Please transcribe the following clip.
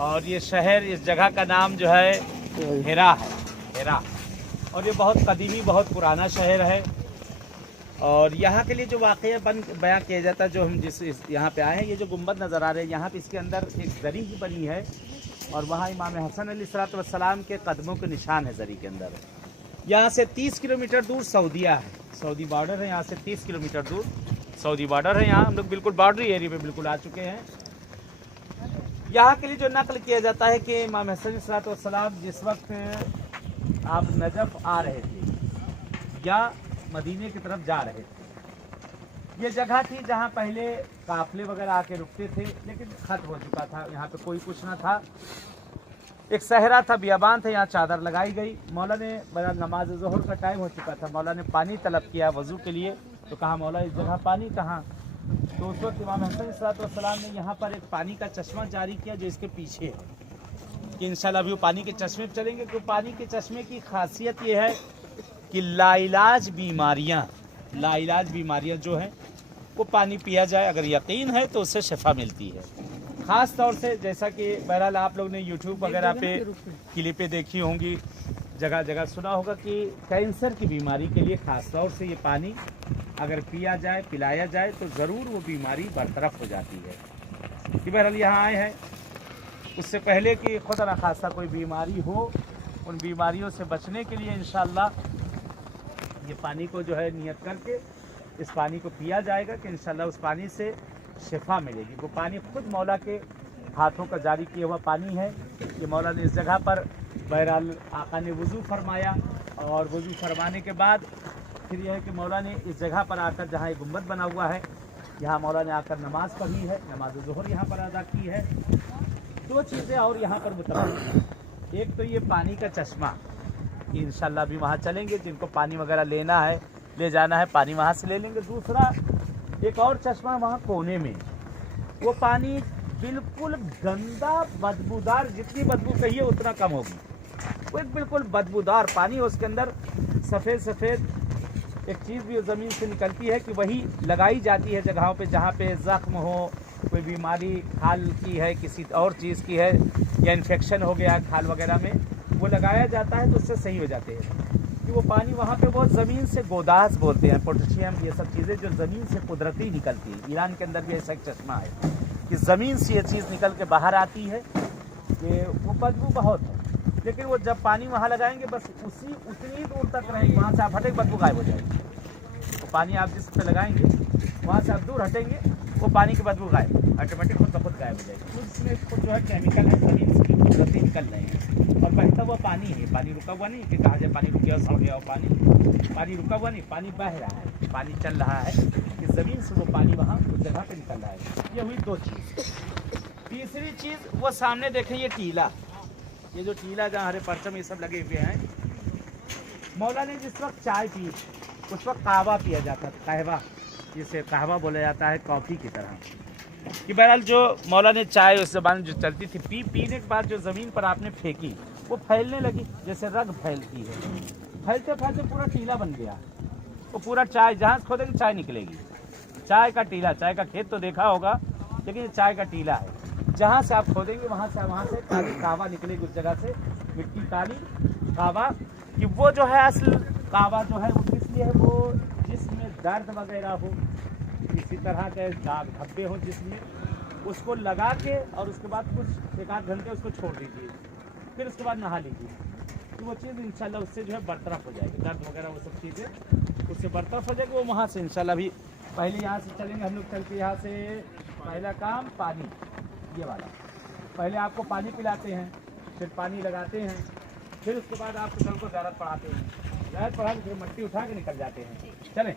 और ये शहर, इस जगह का नाम जो है हेरा है, हेरा। और ये बहुत कदीमी, बहुत पुराना शहर है। और यहाँ के लिए जो वाक़या बयां किया जाता है, जो हम जिस यहाँ पे आए हैं, ये जो गुंबद नज़र आ रहे हैं यहाँ पे, इसके अंदर एक दरी ही बनी है और वहाँ इमाम हसन अलैहिस्सलाम के कदमों के निशान है दरी के अंदर। यहाँ से 30 किलोमीटर दूर सऊदीया है, सऊदी बॉर्डर है। यहाँ से 30 किलोमीटर दूर सऊदी बॉर्डर है। यहाँ हम लोग बिल्कुल बॉर्डरी एरिया पे बिल्कुल आ चुके हैं। यहाँ के लिए जो नकल किया जाता है कि इमाम हसन अलैहिस्सलाम जिस वक्त आप नजफ आ रहे थे या मदीने की तरफ जा रहे थे, ये जगह थी जहाँ पहले काफले वगैरह आके रुकते थे, लेकिन खत्म हो चुका था। यहाँ पे कोई कुछ ना था, एक सहरा था, बियाबान था। यहाँ चादर लगाई गई। मौला ने बड़ा नमाज ज़ोहर का टाइम हो चुका था, मौला ने पानी तलब किया वज़ू के लिए। तो कहा मौला इस जगह पानी कहाँ? तो उस वक्त इमाम हसन अलैहिस्सलाम ने यहाँ पर एक पानी का चश्मा जारी किया जो इसके पीछे है कि इंशाल्लाह अभी वो पानी के चश्मे पर चलेंगे। तो पानी के चश्मे की खासियत ये है कि लाइलाज बीमारियाँ जो हैं वो पानी पिया जाए, अगर यकीन है तो उससे शिफा मिलती है। ख़ास तौर से जैसा कि बहरहाल आप लोग ने यूट्यूब वगैरह पे क्लिपें देखी होंगी, जगह जगह सुना होगा कि कैंसर की बीमारी के लिए ख़ास तौर से ये पानी अगर पिया जाए, पिलाया जाए तो ज़रूर वो बीमारी बरतरफ हो जाती है। कि बहरहाल यहाँ आए हैं उससे पहले कि खुदा न खास्ता कोई बीमारी हो, उन बीमारियों से बचने के लिए इंशाअल्लाह ये पानी को जो है नियत करके इस पानी को पिया जाएगा कि इंशाअल्लाह उस पानी से शिफा मिलेगी। वो पानी खुद मौला के हाथों का जारी किया हुआ पानी है। ये मौला ने इस जगह पर बहरहाल आका ने वज़ू फरमाया और वज़ू फरमाने के बाद फिर यह है कि मौला ने इस जगह पर आकर, जहाँ एक गुंबद बना हुआ है, यहाँ मौला ने आकर नमाज़ पढ़ी है, नमाज ज़ोहर यहाँ पर अदा की है। दो चीज़ें और यहाँ पर मुतअल्लिक़, एक तो ये पानी का चश्मा, इंशाअल्लाह भी वहाँ चलेंगे, जिनको पानी वगैरह लेना है, ले जाना है, पानी वहाँ से ले लेंगे। दूसरा एक और चश्मा वहाँ कोने में, वो पानी बिल्कुल गंदा बदबूदार, जितनी बदबू कहिए उतना कम होगी, वो एक बिल्कुल बदबूदार पानी है। उसके अंदर सफ़ेद सफ़ेद एक चीज़ भी ज़मीन से निकलती है कि वही लगाई जाती है जगहों पे जहाँ पे ज़ख्म हो, कोई बीमारी खाल की है, किसी और चीज़ की है, या इन्फेक्शन हो गया खाल वगैरह में, वो लगाया जाता है तो उससे सही हो जाते हैं। कि वो पानी वहाँ पे वो ज़मीन से गोदास बोलते हैं, पोटेशियम, ये सब चीज़ें जो ज़मीन से कुदरती निकलती है। ईरान के अंदर भी ऐसा एक चश्मा है कि ज़मीन से ये चीज़ निकल के बाहर आती है कि वो बदबू बहुत है, लेकिन वो जब पानी वहाँ लगाएंगे बस उतनी दूर तक रहेगी, वहाँ से आप हटेंगे बदबू गायब हो जाएगी। तो पानी आप जिस पे लगाएंगे वहाँ से आप दूर हटेंगे, वो पानी की बदबू गायब, ऑटोमेटिक खुद ब खुद गायब हो जाएगी। तो इसमें खुद जो है केमिकल है, ज़मीन से कुदरती निकल रहे हैं और बहता हुआ पानी है। पानी रुका हुआ नहीं कि कहा जाए पानी रुक गया, सड़ गया। पानी रुका हुआ नहीं, पानी बह रहा है, पानी चल रहा है कि ज़मीन से वो पानी वहाँ उस जगह पे निकल रहा है। ये हुई दो चीज़। तीसरी चीज़ वो सामने देखें, ये टीला, ये जो टीला जहाँ हरे परचम ये सब लगे हुए हैं, मौला ने जिस वक्त चाय पी उस वक्त कहवा पिया जाता था, कहवा, जिसे कहवा बोला जाता है, कॉफ़ी की तरह। कि बहरहाल जो मौला ने चाय उस ज़माने जो चलती थी, पीने के बाद जो ज़मीन पर आपने फेंकी वो फैलने लगी, जैसे रग फैलती है। फैलते फैलते पूरा टीला बन गया। वो पूरा चाय जहाँ से खोदेंगे चाय निकलेगी, चाय का टीला। चाय का खेत तो देखा होगा, लेकिन ये चाय का टीला है। जहाँ से आप खोदेंगे वहाँ से काली कहवा निकलेगी, उस जगह से मिट्टी काली कहवा। कि वो जो है असल कहवा जो है वो किस लिए है? वो जिसमें दर्द वगैरह हो, किसी तरह के दाग धब्बे हो जिसमें, उसको लगा के और उसके बाद कुछ 1-8 घंटे उसको छोड़ दीजिए, फिर उसके बाद नहा लीजिए। तो वो चीज़ इंशाल्लाह उससे जो है बरतरफ हो जाएगी, दर्द वगैरह वो सब चीज़ें उससे बरतरफ हो जाएगी। वो वहाँ से इंशाल्लाह भी पहले यहाँ से चलेंगे हम लोग, चल के यहाँ से पहला काम पानी, ये वाला पहले आपको पानी पिलाते हैं, फिर पानी लगाते हैं, फिर उसके बाद आप कल को ज़्यारत पढ़ाते हैं, ज़्यारत पढ़ा के फिर मट्टी उठा के निकल जाते हैं। चलें।